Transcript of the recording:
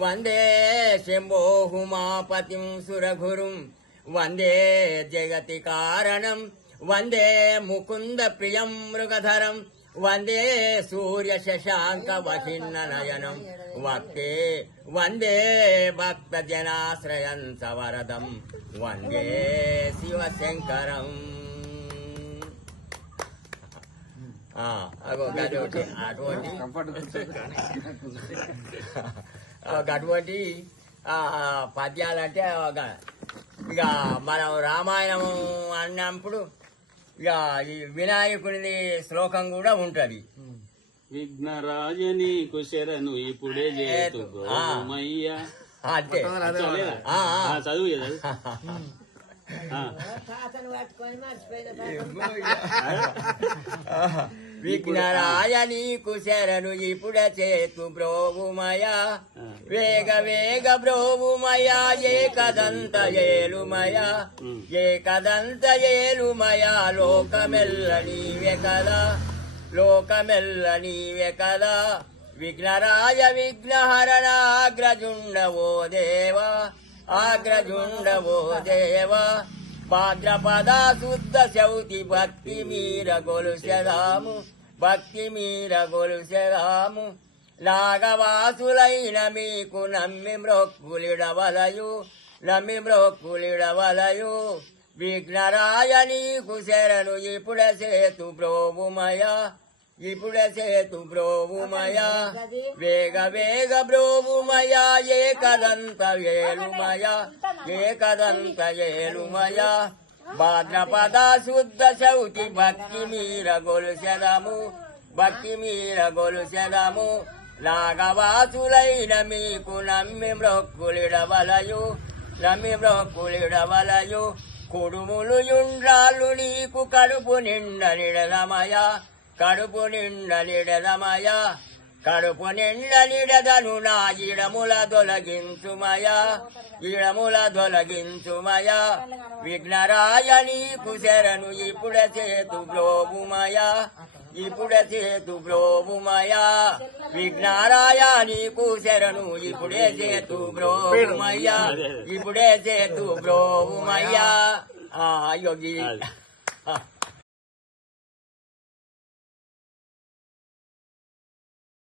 వందే శంభో ఉమాపతిం సురగురుం వందే జగతి కారణం వందే ముకుంద ప్రియం మృగధరం వందే సూర్య శశాంక వహిన్న నయనం వక్తే వందే భక్త జనాశ్రయం సవరదం వందే శివశంకరం. అటువంటి పద్యాలంటే ఇక మనం రామాయణం అన్నప్పుడు ఇక ఈ వినాయకుడి శ్లోకం కూడా ఉంటది. విఘ్నరాజనీకు శరణు ఇప్పుడే అంతే చదువు విఘ్నరాయ నీకు శరణు ఇప్పుడే చేతు బ్రోవుమయా వేగ వేగ బ్రోవుమయా ఏకదంత ఏలుమయా ఏకదంత ఏలుమయా లోకమెల్ల నీవే కదా లోకమెల్ల నీవే కదా విఘ్నరాయ విఘ్నహరణ అగ్రజుండవో దేవా అగ్రజుండవో దేవా భాద్రపద శుద్ధ శౌతి భక్తి మీర గొలుసెదాము భక్తి మీర గొలుసెదాము నాగవాసులైన మీకు నమ్మి మ్రొక్కులిడవలయు నమ్మి మ్రొక్కులిడవలయు విఘ్నరాయ నీకు శరణు ఇప్పుడే సేతు బ్రోవుమయా ఇప్పుడే సేతు బ్రోవుమయా వేగ వేగ బ్రోవుమయా ఏకదంత ఏలుమయా ఏకదంత ఏలుమయా భాద్రపద శుద్ధ శౌతి భక్తి మీర గొలుసెదము భక్తి మీర గొలుసెదము నాగవాసులైన మీకు నమ్మి మ్రొక్కులిడవలయు నమ్మి మ్రొక్కులిడవలయు కుడుములు యుండ్రాళ్ళు నీకు కడుపు నిండనిడదమయా కడుపు నిండనిడదమయా కడుపు నిండనిడదను నా ఇడముల దొలగించుమయా ఇడముల దొలగించుమయా విఘ్నరాయ నీకు శరణు ఇప్పుడే చేతు బ్రోవుమయా ఇప్పుడే చేతు బ్రోవుమయా విఘ్నరాయ నీకు శరణు ఇప్పుడే చేతు బ్రోవుమయ్యా ఇప్పుడే చేతు బ్రోవుమయ్యా యోగి